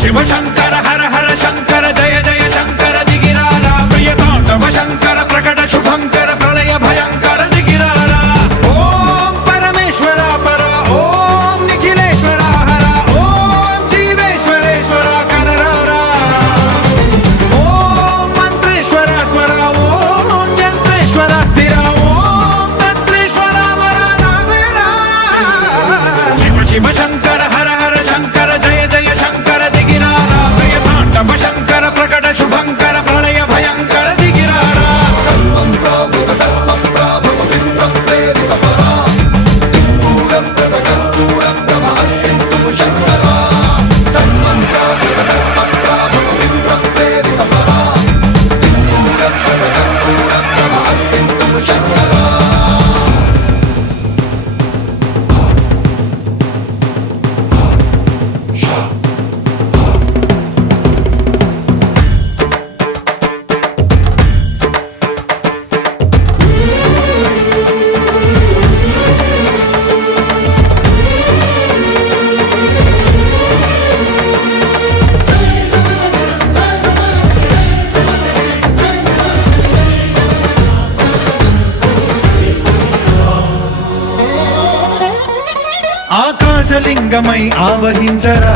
శివ శంకర హర హర శంకర జయ జయ శంకర దిగిరారా ప్రియతాండవ శంకర ప్రకట శుభంకర ప్రళయ భయంకర దిగిరారా ఓం పరమేశ్వర పర ఓం నిఖిలేశ్వర హర ఓం జీవేశ్వరేశ్వర కనరారా ఓం మంత్రేశ్వర స్వర ఓం యంత్రేశ్వర స్థిర ఓం తంత్రేశ్వర వర నావేరా శివ శివ శంకర హర హర శంకర జయ జయ శంకర దిగిరారా ప్రియతాండవ శంకర ప్రకట శుభంకర ప్రళయ భయంకర దిగిరారా ఆకాశలింగమై ఆవహించరా